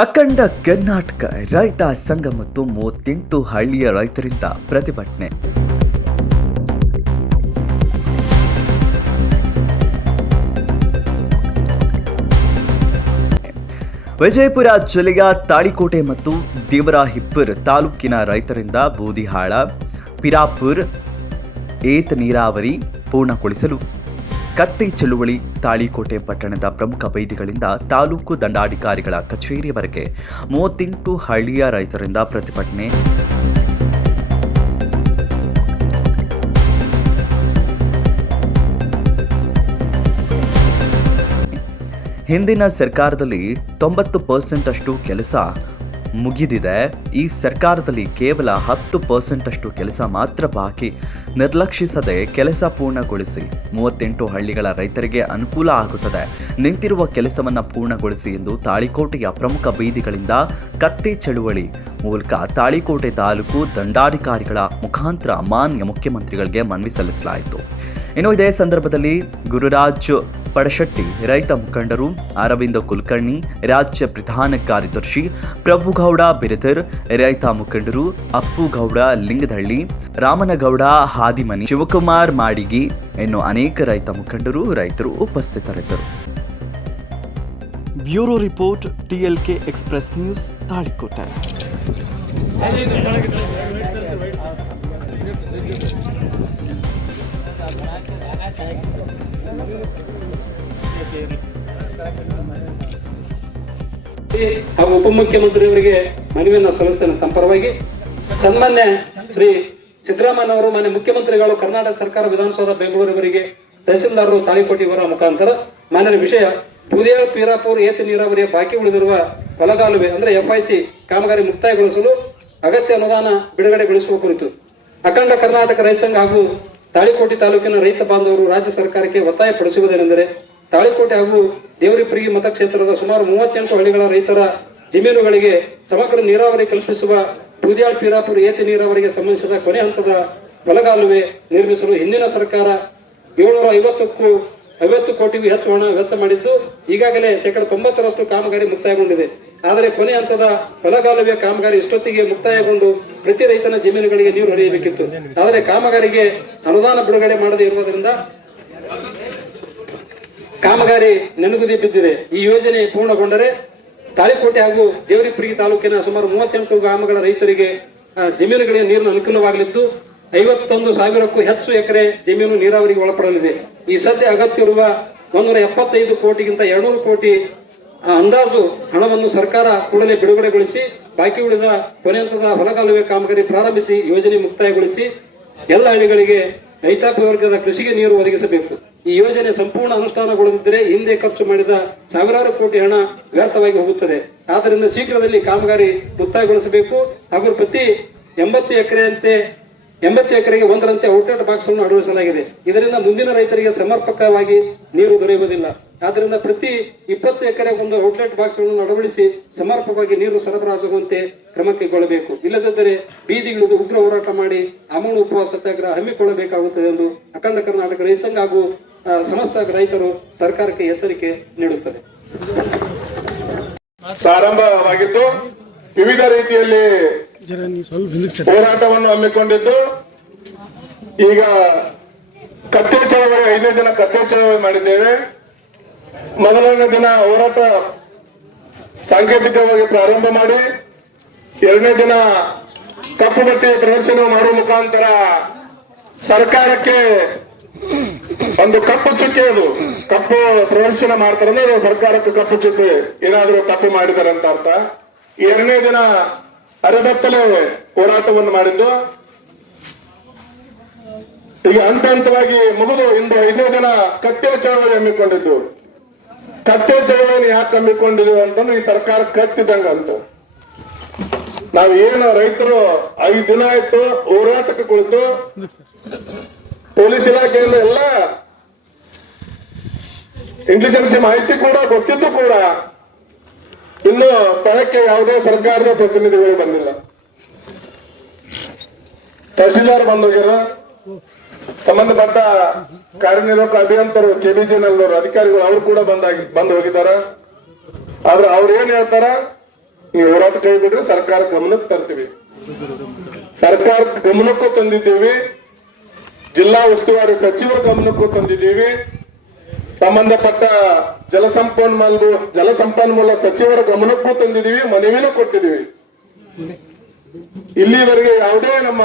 ಅಖಂಡ ಕರ್ನಾಟಕ ರೈತ ಸಂಘ ಮತ್ತು 38 ಹಳ್ಳಿಯ ರೈತರಿಂದ ಪ್ರತಿಭಟನೆ. ವಿಜಯಪುರ ಜಿಲ್ಲೆಯ ತಾಳಿಕೋಟೆ ಮತ್ತು ದೇವರಹಿಪ್ಪರ್ ತಾಲೂಕಿನ ರೈತರಿಂದ ಬೂದಿಹಾಳ ಪಿರಾಪುರ್ ಏತ ನೀರಾವರಿ ಪೂರ್ಣಗೊಳಿಸಲು ಕತ್ತೆ ಚಳುವಳಿ ತಾಳಿಕೋಟೆ ಪಟ್ಟಣದ ಪ್ರಮುಖ ಬೀದಿಗಳಿಂದ ತಾಲೂಕು ದಂಡಾಧಿಕಾರಿಗಳ ಕಚೇರಿವರೆಗೆ 38 ಹಳ್ಳಿಯ ರೈತರಿಂದ ಪ್ರತಿಭಟನೆ. ಹಿಂದಿನ ಸರ್ಕಾರದಲ್ಲಿ 90% ಅಷ್ಟು ಕೆಲಸ ಮುಗಿದಿದೆ. ಈ ಸರ್ಕಾರದಲ್ಲಿ ಕೇವಲ 10% ಅಷ್ಟು ಕೆಲಸ ಮಾತ್ರ ಬಾಕಿ. ನಿರ್ಲಕ್ಷಿಸದೆ ಕೆಲಸ ಪೂರ್ಣಗೊಳಿಸಿ. 38 ಹಳ್ಳಿಗಳ ರೈತರಿಗೆ ಅನುಕೂಲ ಆಗುತ್ತದೆ. ನಿಂತಿರುವ ಕೆಲಸವನ್ನು ಪೂರ್ಣಗೊಳಿಸಿ ಎಂದು ತಾಳಿಕೋಟೆಯ ಪ್ರಮುಖ ಬೀದಿಗಳಿಂದ ಕತ್ತೆ ಚಳುವಳಿ ಮೂಲಕ ತಾಳಿಕೋಟೆ ತಾಲೂಕು ದಂಡಾಧಿಕಾರಿಗಳ ಮುಖಾಂತರ ಮಾನ್ಯ ಮುಖ್ಯಮಂತ್ರಿಗಳಿಗೆ ಮನವಿ ಸಲ್ಲಿಸಲಾಯಿತು. ಇನ್ನು ಇದೇ ಸಂದರ್ಭದಲ್ಲಿ ಗುರುರಾಜ್ ಪಡಶೆಟ್ಟಿ, ರೈತ ಮುಖಂಡರು ಅರವಿಂದ ಕುಲಕರ್ಣಿ, ರಾಜ್ಯ ಪ್ರಧಾನ ಕಾರ್ಯದರ್ಶಿ ಪ್ರಭುಗೌಡ ಬಿರದರ್, ರೈತ ಮುಖಂಡರು ಅಪ್ಪುಗೌಡ ಲಿಂಗದಹಳ್ಳಿ, ರಾಮನಗೌಡ ಹಾದಿಮನಿ, ಶಿವಕುಮಾರ್ ಮಾಡಿಗಿ, ಇನ್ನು ಅನೇಕ ರೈತ ಮುಖಂಡರು ರೈತರು ಉಪಸ್ಥಿತರಿದ್ದರು. Bureau report, TLK express news, Talikote. ಹಾಗೂ ಉಪಮುಖ್ಯಮಂತ್ರಿಯವರಿಗೆ ಮನವಿಯನ್ನು ಸಲ್ಲಿಸ್ತೇನೆ. ತಮ್ಮ ಪರವಾಗಿ ಸನ್ಮಾನ್ಯ ಶ್ರೀ ಸಿದ್ದರಾಮಯ್ಯನವರು ಮಾನ್ಯ ಮುಖ್ಯಮಂತ್ರಿಗಳು ಕರ್ನಾಟಕ ಸರ್ಕಾರ ವಿಧಾನಸೌಧ ಬೆಂಗಳೂರಿವರಿಗೆ ತಹಸೀಲ್ದಾರರು ತಾಳಿಕೋಟೆ ಇವರ ಮುಖಾಂತರ ಮಾನ್ಯ ವಿಷಯ ಬೂದಿಹಾಳ ಪೀರಾಪುರ್ ಏತ ನೀರಾವರಿಯ ಬಾಕಿ ಉಳಿದಿರುವ ಹೊಲಗಾಲುವೆ ಅಂದ್ರೆ FIC ಕಾಮಗಾರಿ ಮುಕ್ತಾಯಗೊಳಿಸಲು ಅಗತ್ಯ ಅನುದಾನ ಬಿಡುಗಡೆಗೊಳಿಸುವ ಕುರಿತು ಅಖಂಡ ಕರ್ನಾಟಕ ರೈತ ಸಂಘ ಹಾಗೂ ತಾಳಿಕೋಟೆ ತಾಲೂಕಿನ ರೈತ ಬಾಂಧವರು ರಾಜ್ಯ ಸರ್ಕಾರಕ್ಕೆ ಒತ್ತಾಯ ಪಡಿಸುವುದೇನೆಂದರೆ ತಾಳಿಕೋಟೆ ಹಾಗೂ ದೇವರಿಪುರಗಿ ಮತಕ್ಷೇತ್ರದ ಸುಮಾರು 38 ಹಳ್ಳಿಗಳ ರೈತರ ಜಮೀನುಗಳಿಗೆ ಸಮಗ್ರ ನೀರಾವರಿ ಕಲ್ಪಿಸುವ ಬೂದಿಹಾಳ ಪೀರಾಪುರ್ ಏತ ನೀರಾವರಿಗೆ ಸಂಬಂಧಿಸಿದ ಕೊನೆ ಹಂತದ ಹೊಲಗಾಲುವೆ ನಿರ್ಮಿಸಲು ಹಿಂದಿನ ಸರ್ಕಾರ 750 ಕೋಟಿಗೂ ಹೆಚ್ಚು ಹಣ ವೆಚ್ಚ ಮಾಡಿದ್ದು ಈಗಾಗಲೇ 90% ಕಾಮಗಾರಿ ಮುಕ್ತಾಯಗೊಂಡಿದೆ. ಆದರೆ ಕೊನೆ ಹಂತದ ಹೊಲಗಾಲುವೆ ಕಾಮಗಾರಿ ಇಷ್ಟೊತ್ತಿಗೆ ಮುಕ್ತಾಯಗೊಂಡು ಪ್ರತಿ ರೈತನ ಜಮೀನುಗಳಿಗೆ ನೀರು ಹರಿಯಬೇಕಿತ್ತು. ಆದರೆ ಕಾಮಗಾರಿಗೆ ಅನುದಾನ ಬಿಡುಗಡೆ ಮಾಡದೇ ಇರುವುದರಿಂದ ಕಾಮಗಾರಿ ನೆನಗುದಿ ಬಿದ್ದಿದೆ. ಈ ಯೋಜನೆ ಪೂರ್ಣಗೊಂಡರೆ ತಾಳಿಕೋಟೆ ಹಾಗೂ ದೇವರಿಪುರಗಿ ತಾಲೂಕಿನ ಸುಮಾರು 38 ಗ್ರಾಮಗಳ ರೈತರಿಗೆ ಜಮೀನುಗಳಿಗೆ ನೀರಿನ ಅನುಕೂಲವಾಗಲಿದ್ದು 51,000ಕ್ಕೂ ಹೆಚ್ಚು ಎಕರೆ ಜಮೀನು ನೀರಾವರಿಗೆ ಒಳಪಡಲಿದೆ. ಈ ಸದ್ಯ ಅಗತ್ಯ ಇರುವ 175 ಕೋಟಿಗಿಂತ 200 ಕೋಟಿ ಅಂದಾಜು ಹಣವನ್ನು ಸರ್ಕಾರ ಕೂಡಲೇ ಬಿಡುಗಡೆಗೊಳಿಸಿ ಬಾಕಿ ಉಳಿದ ಕೊನೆ ಹಂತದ ಹೊಲಗಾಲುವೆ ಕಾಮಗಾರಿ ಪ್ರಾರಂಭಿಸಿ ಯೋಜನೆ ಮುಕ್ತಾಯಗೊಳಿಸಿ ಎಲ್ಲ ಹಳ್ಳಿಗಳಿಗೆ ರೈತಾಪಿ ವರ್ಗದ ಕೃಷಿಗೆ ನೀರು ಒದಗಿಸಬೇಕು. ಈ ಯೋಜನೆ ಸಂಪೂರ್ಣ ಅನುಷ್ಠಾನಗೊಳ್ಳದಿದ್ದರೆ ಹಿಂದೆ ಖರ್ಚು ಮಾಡಿದ ಸಾವಿರಾರು ಕೋಟಿ ಹಣ ವ್ಯರ್ಥವಾಗಿ ಹೋಗುತ್ತದೆ. ಆದ್ದರಿಂದ ಶೀಘ್ರದಲ್ಲಿ ಕಾಮಗಾರಿ ಮುಕ್ತಾಯಗೊಳಿಸಬೇಕು ಹಾಗೂ ಪ್ರತಿ 80 ಎಕರೆಗೆ ಒಂದರಂತೆ ಔಟ್ಲೆಟ್ ಬಾಕ್ಸ್ ಅನ್ನು ಅಳವಡಿಸಲಾಗಿದೆ. ಇದರಿಂದ ಮುಂದಿನ ರೈತರಿಗೆ ಸಮರ್ಪಕವಾಗಿ ನೀರು ದೊರೆಯುವುದಿಲ್ಲ. ಆದ್ದರಿಂದ ಪ್ರತಿ 20 ಎಕರೆಗೆ ಒಂದು ಔಟ್ಲೆಟ್ ಬಾಕ್ಸ್ ಗಳನ್ನು ಅಳವಡಿಸಿ ಸಮರ್ಪಕವಾಗಿ ನೀರು ಸರಬರಾಜಾಗುವಂತೆ ಕ್ರಮ ಕೈಗೊಳ್ಳಬೇಕು. ಇಲ್ಲದಿದ್ದರೆ ಬೀದಿಗಿಳಿದು ಉಗ್ರ ಹೋರಾಟ ಮಾಡಿ ಅಮೌನ ಉಪವಾಸ ಸತ್ಯಾಗ್ರಹ ಹಮ್ಮಿಕೊಳ್ಳಬೇಕಾಗುತ್ತದೆ ಎಂದು ಅಖಂಡ ಕರ್ನಾಟಕ ರೈತ ಸಂಘ ಹಾಗೂ ಸಮಸ್ತ ರೈತರು ಸರ್ಕಾರಕ್ಕೆ ಎಚ್ಚರಿಕೆ ನೀಡುತ್ತದೆ. ಪ್ರಾರಂಭವಾಗಿದ್ದು ವಿವಿಧ ರೀತಿಯಲ್ಲಿ ಹೋರಾಟವನ್ನು ಹಮ್ಮಿಕೊಂಡಿದ್ದು ಈಗ ಕತ್ತೆ ಚಳವಳಿ 5ನೇ ದಿನ ಕತ್ತೆ ಚಳವಳಿ ಮಾಡಿದ್ದೇವೆ. ಮೊದಲನೇ ದಿನ ಹೋರಾಟ ಸಾಂಕೇತಿಕವಾಗಿ ಪ್ರಾರಂಭ ಮಾಡಿ 2ನೇ ದಿನ ಕಪ್ಪು ಬಟ್ಟೆ ಪ್ರದರ್ಶನ ಮಾಡುವ ಮುಖಾಂತರ ಸರ್ಕಾರಕ್ಕೆ ಒಂದು ಕಪ್ಪು ಚುಕ್ಕೆ, ಅದು ಕಪ್ಪು ಪ್ರದರ್ಶನ ಮಾಡ್ತಾರೆ ಅಂದ್ರೆ ಸರ್ಕಾರಕ್ಕೆ ಕಪ್ಪು ಚುಕ್ಕೆ, ಏನಾದರೂ ತಪ್ಪು ಮಾಡಿದ್ದಾರೆ ಅಂತ ಅರ್ಥ. 2ನೇ ದಿನ ಅರೆಬೆತ್ತಲೆ ಹೋರಾಟವನ್ನು ಮಾಡಿದ್ದು ಈಗ ಹಂತ ಹಂತವಾಗಿ ಮುಗಿದು ಇಂದು 5ನೇ ದಿನ ಕತ್ತೆ ಚಳವಳಿ ಹಮ್ಮಿಕೊಂಡಿದ್ದು. ಕತ್ತೆ ಚಳವಳಿ ಯಾಕೆ ಹಮ್ಮಿಕೊಂಡಿದ್ದೀವಿ ಅಂತಂದ್ರೆ ಈ ಸರ್ಕಾರ ಕತ್ತಿದಂಗ ಅಂತ. ನಾವು ಏನು ರೈತರು 5 ದಿನ ಆಯ್ತು ಹೋರಾಟಕ್ಕೆ ಕುಳಿತು ಪೊಲೀಸ್ ಇಲಾಖೆಯಿಂದ ಎಲ್ಲ ಇಂಟೆಲಿಜೆನ್ಸ್ ಮಾಹಿತಿ ಕೂಡ ಗೊತ್ತಿದ್ದು ಕೂಡ ಇನ್ನು ಸ್ಥಳಕ್ಕೆ ಯಾವುದೇ ಸರ್ಕಾರದ ಪ್ರತಿನಿಧಿಗಳು ಬಂದಿಲ್ಲ. ತಹಶೀಲ್ದಾರ್ ಬಂದೋಗ್ಯಾರ, ಸಂಬಂಧಪಟ್ಟ ಕಾರ್ಯನಿರ್ವಾಹಕ ಅಭಿಯಂತರು KBJನಲ್ಲವರು ಅಧಿಕಾರಿಗಳು ಅವರು ಕೂಡ ಬಂದು ಹೋಗಿದ್ದಾರೆ. ಆದ್ರೆ ಅವ್ರು ಏನ್ ಹೇಳ್ತಾರ, ನೀವು ಹೋರಾಟ ಕೈ ಬಿಟ್ರೆ ಸರ್ಕಾರ ಗಮನಕ್ಕೆ ತರ್ತೀವಿ. ಸರ್ಕಾರ ಗಮನಕ್ಕೂ ತಂದಿದ್ದೀವಿ, ಜಿಲ್ಲಾ ಉಸ್ತುವಾರಿ ಸಚಿವರ ಗಮನಕ್ಕೂ ತಂದಿದ್ದೀವಿ, ಸಂಬಂಧಪಟ್ಟ ಜಲಸಂಪನ್ಮೂಲ ಸಚಿವರ ಗಮನಕ್ಕೂ ತಂದಿದ್ದೀವಿ, ಮನವಿನೂ ಕೊಟ್ಟಿದ್ದೀವಿ. ಇಲ್ಲಿವರೆಗೆ ಯಾವುದೇ ನಮ್ಮ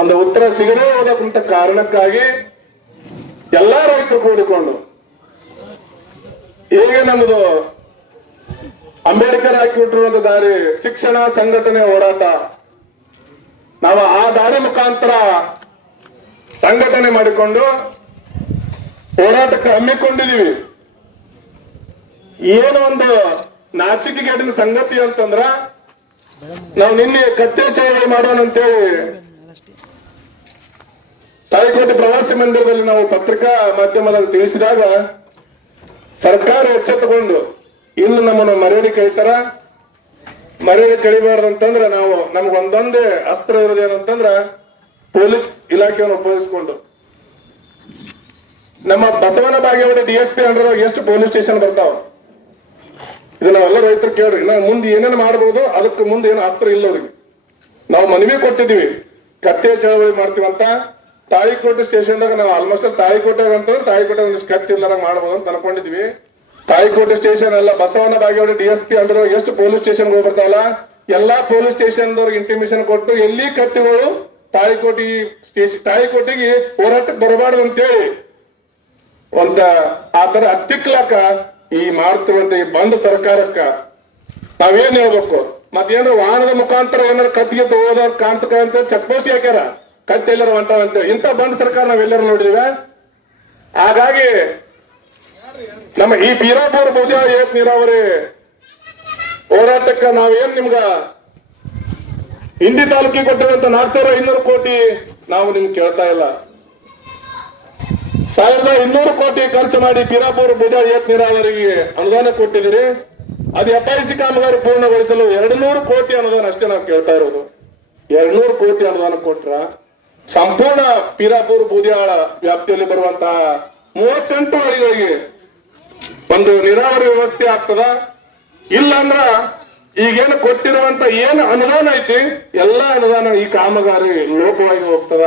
ಒಂದು ಉತ್ತರ ಸಿಗದೇ ಹೋದಕ್ಕಂತ ಕಾರಣಕ್ಕಾಗಿ ಎಲ್ಲಾ ರೈತರು ಕೂಡಿಕೊಂಡು ಹೇಗೆ ನಮ್ಮದು ಅಂಬೇಡ್ಕರ್ ಹಾಕಿಬಿಟ್ಟಿರುವಂತ ದಾರಿ ಶಿಕ್ಷಣ ಸಂಘಟನೆ ಹೋರಾಟ, ನಾವು ಆ ದಾರಿ ಮುಖಾಂತರ ಸಂಘಟನೆ ಮಾಡಿಕೊಂಡು ಹೋರಾಟಕ್ಕೆ ಹಮ್ಮಿಕೊಂಡಿದೀವಿ. ಏನು ಒಂದು ನಾಚಿಕೆಗೇಡಿನ ಸಂಗತಿ ಅಂತಂದ್ರ, ನಾವು ನಿನ್ನೆ ಕತ್ತೆ ಚಳವಳಿ ಮಾಡೋಣ ಅಂತೇಳಿ ತಾಳಿಕೋಟೆ ಪ್ರವಾಸಿ ಮಂದಿರದಲ್ಲಿ ನಾವು ಪತ್ರಿಕಾ ಮಾಧ್ಯಮದಲ್ಲಿ ತಿಳಿಸಿದಾಗ ಸರ್ಕಾರ ಎಚ್ಚೆತ್ತುಕೊಂಡು ಇನ್ನು ನಮ್ಮನ್ನು ಮರ್ಯಾದೆ ಕಳಿತಾರ, ಮರ್ಯಾದೆ ಕಳಿಬಾರ್ದು ಅಂತಂದ್ರ ನಾವು ನಮ್ಗೆ ಒಂದೊಂದೇ ಅಸ್ತ್ರ ಇರೋದೇನಂತಂದ್ರ ಪೊಲೀಸ್ ಇಲಾಖೆಯನ್ನು ಉಪಯೋಗಿಸಿಕೊಂಡು ನಮ್ಮ ಬಸವನ ಬಾಗೇವಾಡಿ DSP ಅಂಡರ್ ಎಷ್ಟು ಪೊಲೀಸ್ ಸ್ಟೇಷನ್ ಬರ್ತಾವ, ಇದು ನಾವೆಲ್ಲ ರೈತರು ಕೇಳ್ರಿ. ನಾವು ಮುಂದೆ ಏನೇನು ಮಾಡಬಹುದು, ಅದಕ್ಕೆ ಮುಂದೆ ಏನು ಅಸ್ತ್ರ ಇಲ್ಲ ಅವ್ರಿಗೆ. ನಾವು ಮನವಿ ಕೊಟ್ಟಿದ್ದೀವಿ, ಕತ್ತೆ ಚಳವಳಿ ಮಾಡ್ತೀವಂತ. ತಾಳಿಕೋಟೆ ಸ್ಟೇಷನ್ದಾಗ ನಾವು ಆಲ್ಮೋಸ್ಟ್ ತಾಳಿಕೋಟೆ ಅಂತಂದ್ರೆ ತಾಳಿಕೋಟೆ ಒಂದಿಷ್ಟು ಕತ್ತಿ ಇಲ್ಲಾರ ಮಾಡ್ಬೋದು ಅಂತ ಅನ್ಕೊಂಡಿದ್ವಿ. ತಾಳಿಕೋಟೆ ಸ್ಟೇಷನ್ ಅಲ್ಲ, ಬಸವನ ಬಾಗೇವಾಡಿ DSP ಅಂಡರ್ ಎಷ್ಟು ಪೊಲೀಸ್ ಸ್ಟೇಷನ್ ಹೋಗ್ಬರ್ತಾವಲ್ಲ, ಎಲ್ಲಾ ಪೊಲೀಸ್ ಸ್ಟೇಷನ್ ಇಂಟಿಮೇಷನ್ ಕೊಟ್ಟು ಎಲ್ಲಿ ಕತ್ತಿಗಳು ತಾಳಿಕೋಟೆಗೆ ಹೋರಾಟಕ್ಕೆ ಬರಬಾರ್ದು ಅಂತೇಳಿ ಒಂದ ಆತರ ಹತ್ತಿಕ್ಲಾಕ ಈ ಮಾಡ್ತಿರುವಂತ ಈ ಬಂದ್ ಸರ್ಕಾರಕ್ಕ ನಾವೇನ್ ಹೇಳ್ಬೇಕು? ಮತ್ತೇನ್ರ ವಾಹನದ ಮುಖಾಂತರ ಏನಾರ ಕತ್ತಿಗೆ ತಗೋದವ್ರು ಕಾಣ್ತಕ್ಕಂತ ಚೆಕ್ ಪೋಸ್ಟ್ ಹಾಕ್ಯಾರ, ಕತ್ತಿ ಎಲ್ಲರ ಹೊಂಟಾವಂತ. ಇಂಥ ಬಂದ್ ಸರ್ಕಾರ ನಾವೆಲ್ಲರೂ ನೋಡಿದಿವೆ. ಹಾಗಾಗಿ ನಮ್ಮ ಈ ಬೀರಾಪುರ ಭುಜ ಏತ್ ನೀರಾವರಿ ಹೋರಾಟಕ್ಕ ನಾವೇನ್ ನಿಮ್ಗ ಇಂಡಿ ತಾಲೂಕಿಗೆ ಕೊಟ್ಟಿರುವಂತ 4,500 ಕೋಟಿ ನಾವು ನಿಮ್ಗೆ ಕೇಳ್ತಾ ಇಲ್ಲ. 1,200 ಕೋಟಿ ಖರ್ಚು ಮಾಡಿ ಬೀರಾಪುರ ಭುಜ ಏತ್ ನೀರಾವರಿಗೆ ಅನುದಾನ ಕೊಟ್ಟಿದ್ದೀರಿ. ಅದು FIC ಕಾಮಗಾರಿ ಪೂರ್ಣಗೊಳಿಸಲು 200 ಕೋಟಿ ಅನುದಾನ ಅಷ್ಟೇ ನಾವು ಕೇಳ್ತಾ ಇರೋದು. 200 ಕೋಟಿ ಅನುದಾನ ಕೊಟ್ರ ಸಂಪೂರ್ಣ ಬೀರಾಪುರ ಬೂದಿಯಾಳ ವ್ಯಾಪ್ತಿಯಲ್ಲಿ ಬರುವಂತಹ 38 ಹಳ್ಳಿಗಳಿಗೆ ಒಂದು ನೀರಾವರಿ ವ್ಯವಸ್ಥೆ ಆಗ್ತದ. ಇಲ್ಲ ಅಂದ್ರ ಈಗೇನು ಕೊಟ್ಟಿರುವಂತ ಏನು ಅನುದಾನ ಐತಿ ಎಲ್ಲಾ ಅನುದಾನ ಈ ಕಾಮಗಾರಿ ಲೋಪವಾಗಿ ಹೋಗ್ತದ.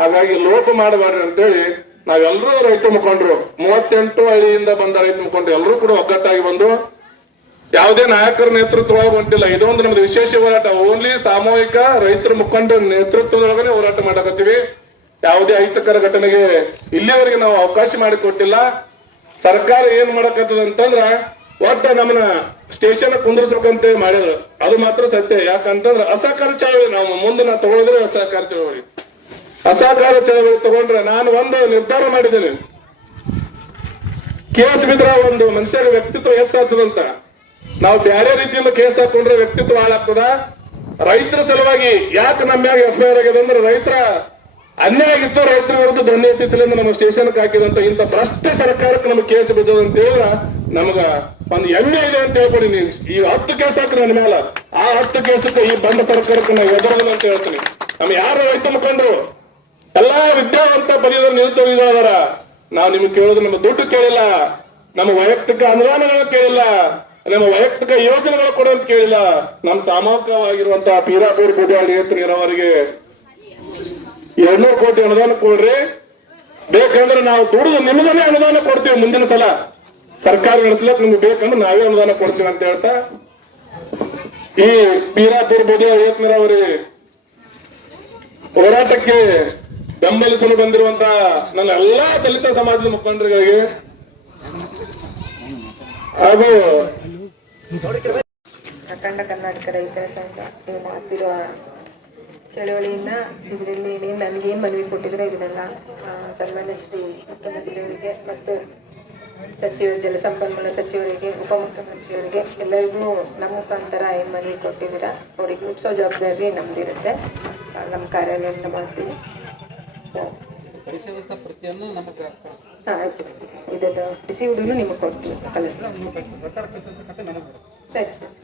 ಹಾಗಾಗಿ ಲೋಪ ಮಾಡಬಾರ್ದು ಅಂತೇಳಿ ನಾವೆಲ್ಲರೂ ರೈತ ಮುಖಂಡರು 38 ಹಳ್ಳಿಯಿಂದ ಬಂದ ರೈತ ಮುಖಂಡರು ಎಲ್ಲರೂ ಕೂಡ ಒಗ್ಗಟ್ಟಾಗಿ ಬಂದು ಯಾವುದೇ ನಾಯಕರ ನೇತೃತ್ವವಾಗಿ ಹೊಂಟಿಲ್ಲ. ಇದೊಂದು ನಮ್ದು ವಿಶೇಷ ಹೋರಾಟ. ಓನ್ಲಿ ಸಾಮೂಹಿಕ ರೈತರ ಮುಖಂಡರ ನೇತೃತ್ವದೊಳಗನೆ ಹೋರಾಟ ಮಾಡಕತ್ತೀವಿ. ಯಾವುದೇ ಅಹಿತಕರ ಘಟನೆಗೆ ಇಲ್ಲಿವರೆಗೆ ನಾವು ಅವಕಾಶ ಮಾಡಿಕೊಟ್ಟಿಲ್ಲ. ಸರ್ಕಾರ ಏನ್ ಮಾಡಕತ್ತದ ಅಂತಂದ್ರ ಒಟ್ಟ ನಮ್ಮನ್ನ ಸ್ಟೇಷನ್ ಕುಂದ್ರಿಸ್ಬೇಕಂತ ಮಾಡಿದ್ರು, ಅದು ಮಾತ್ರ ಸತ್ಯ. ಯಾಕಂತಂದ್ರ ಅಸಹಕಾರ ಚಳವಳಿ ನಾವು ಮುಂದೆ ನಾವು ತಗೊಳಿದ್ರೆ ಅಸಹಕಾರ ಚಳವಳಿ ತಗೊಂಡ್ರೆ ನಾನು ಒಂದು ನಿರ್ಧಾರ ಮಾಡಿದ್ದೇನೆ. ಕೇಸ್ ಬಿದ್ರೆ ಒಂದು ಮನುಷ್ಯರ ವ್ಯಕ್ತಿತ್ವ ಹೆಚ್ಚಾಗ್ತದಂತ. ನಾವು ಬೇರೆ ರೀತಿಯಿಂದ ಕೇಸ್ ಹಾಕೊಂಡ್ರೆ ವ್ಯಕ್ತಿತ್ವ ಹಾಳಾಗ್ತದ. ರೈತರ ಸಲುವಾಗಿ ಯಾಕೆ ನಮ್ಮ ಮ್ಯಾಗ FIR ಆಗಿದೆ ಅಂದ್ರೆ ರೈತರ ಅನ್ಯಾಯ ಆಗಿತ್ತು, ರೈತರ ವಿರುದ್ಧ ಧ್ವನಿ ಎತ್ತಿಸಲಿಂದ ನಮ್ಮ ಸ್ಟೇಷನ್ಗೆ ಹಾಕಿದಂತ ಇಂಥ ಭ್ರಷ್ಟ ಸರ್ಕಾರಕ್ಕೆ ನಮ್ಗೆ ಕೇಸ್ ಬಿದ್ದದ ಅಂತ ಹೇಳಿದ್ರ ನಮಗ ಒಂದು ಹೆಮ್ಮೆ ಇದೆ ಅಂತ ಹೇಳ್ಕೊಡಿ. ನೀವು ಈ 10 ಕೇಸ್ ಹಾಕ್ರಿ ನನ್ನ ಮೇಲೆ, ಆ 10 ಕೇಸಕ್ಕೆ ಈ ಬಂದ ಸರ್ಕಾರಕ್ಕೆ ನಾವು ಎದುರಲ್ಲ ಅಂತ ಹೇಳ್ತೀನಿ. ನಮ್ಮ ಯಾರು ರೈತ ಮುಖಂಡರು ಎಲ್ಲಾ ವಿದ್ಯಾವಂತ ಪದವಿಯಲ್ಲಿ ನಿರುದ್ಯೋಗಿಗಳಾದಾರ. ನಾವು ನಿಮ್ಗೆ ಕೇಳೋದು ನಮ್ಮ ದುಡ್ಡು ಕೇಳಿಲ್ಲ, ನಮ್ಮ ವೈಯಕ್ತಿಕ ಅನುದಾನಗಳು ಕೇಳಿಲ್ಲ, ನಮ್ಮ ವೈಯಕ್ತಿಕ ಯೋಜನೆಗಳು ಕೊಡುವಂತ ಕೇಳಿಲ್ಲ. ನಮ್ಮ ಸಾಮೂಹಿಕವಾಗಿರುವಂತಹ ಬೀರಾಪುರ ಭುಜ ಏತ್ ನೀರಾವರಿಗೆ 200 ಕೋಟಿ ಅನುದಾನ ಕೊಡ್ರಿ. ಬೇಕಂದ್ರೆ ನಾವು ದುಡಿದು ನಿಮ್ಗನೇ ಅನುದಾನ ಕೊಡ್ತೀವಿ. ಮುಂದಿನ ಸಲ ಸರ್ಕಾರ ನಡೆಸಲಕ್ ನಿಮ್ಗೆ ಬೇಕಂದ್ರೆ ನಾವೇ ಅನುದಾನ ಕೊಡ್ತೀವಿ ಅಂತ ಹೇಳ್ತಾ ಈ ಬೀರಾಪುರ ಭುಜ ಏತ್ ನೀರಾವರಿ ಹೋರಾಟಕ್ಕೆ ಬೆಂಬಲಿಸಲು ಬಂದಿರುವಂತಹ ನನ್ನ ಎಲ್ಲಾ ದಲಿತ ಸಮಾಜದ ಮುಖಂಡರುಗಳಿಗೆ ಹಾಗೂ ಅಖಂಡ ಕರ್ನಾಟಕ ರೈತರ ಸಂಘ ನೀವು ಮಾಡ್ತಿರುವ ಚಳವಳಿಯನ್ನ ಇದರಲ್ಲಿ ನೀವು ನನಗೇನು ಮನವಿ ಕೊಟ್ಟಿದ್ರೆ ಇದನ್ನೆಲ್ಲ ಸನ್ಮಾನ್ಯ ಶ್ರೀ ಮುಖ್ಯಮಂತ್ರಿಯವರಿಗೆ ಮತ್ತು ಜಲಸಂಪನ್ಮೂಲ ಸಚಿವರಿಗೆ, ಉಪಮುಖ್ಯಮಂತ್ರಿಯವರಿಗೆ ಎಲ್ಲರಿಗೂ ನಮ್ಮ ಮುಖಾಂತರ ಏನು ಮನವಿ ಕೊಟ್ಟಿದ್ದೀರಾ ಅವ್ರಿಗೆ ಮುಗಿಸೋ ಜವಾಬ್ದಾರಿ ನಮ್ದಿರುತ್ತೆ. ನಮ್ಮ ಕಾರ್ಯಾಲಯದಿಂದ ಮಾಡ್ತೀವಿ. ಇದನ್ನು ಬಿಸಿ ಹುಡುಗರು ನಿಮಗೆ ಕೊಡ್ತೀವಿ, ಕಳಿಸ್ತೀವಿ. ಸರಿ ಸರಿ.